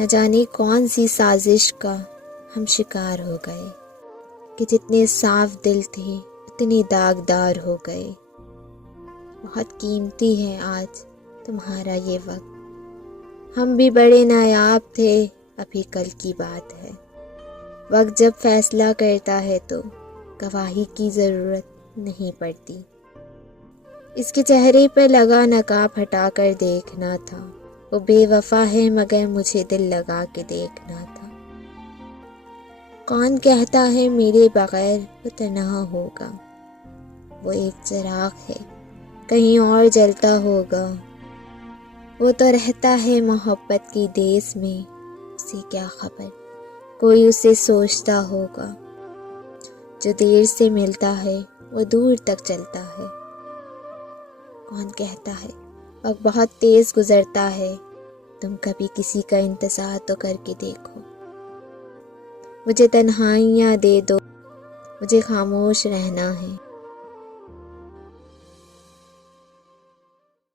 نہ جانے کون سی سازش کا ہم شکار ہو گئے کہ جتنے صاف دل تھے اتنے داغدار ہو گئے۔ بہت قیمتی ہے آج تمہارا یہ وقت، ہم بھی بڑے نایاب تھے ابھی کل کی بات ہے۔ وقت جب فیصلہ کرتا ہے تو گواہی کی ضرورت نہیں پڑتی۔ اس کے چہرے پہ لگا نقاب ہٹا کر دیکھنا تھا، وہ بے وفا ہے مگر مجھے دل لگا کے دیکھنا تھا۔ کون کہتا ہے میرے بغیر وہ تنہا ہوگا، وہ ایک چراغ ہے کہیں اور جلتا ہوگا۔ وہ تو رہتا ہے محبت کی دیس میں، اسے کیا خبر کوئی اسے سوچتا ہوگا۔ جو دیر سے ملتا ہے وہ دور تک چلتا ہے۔ کون کہتا ہے وقت بہت تیز گزرتا ہے، تم کبھی کسی کا انتظار تو کر کے دیکھو۔ مجھے تنہائیاں دے دو، مجھے خاموش رہنا ہے۔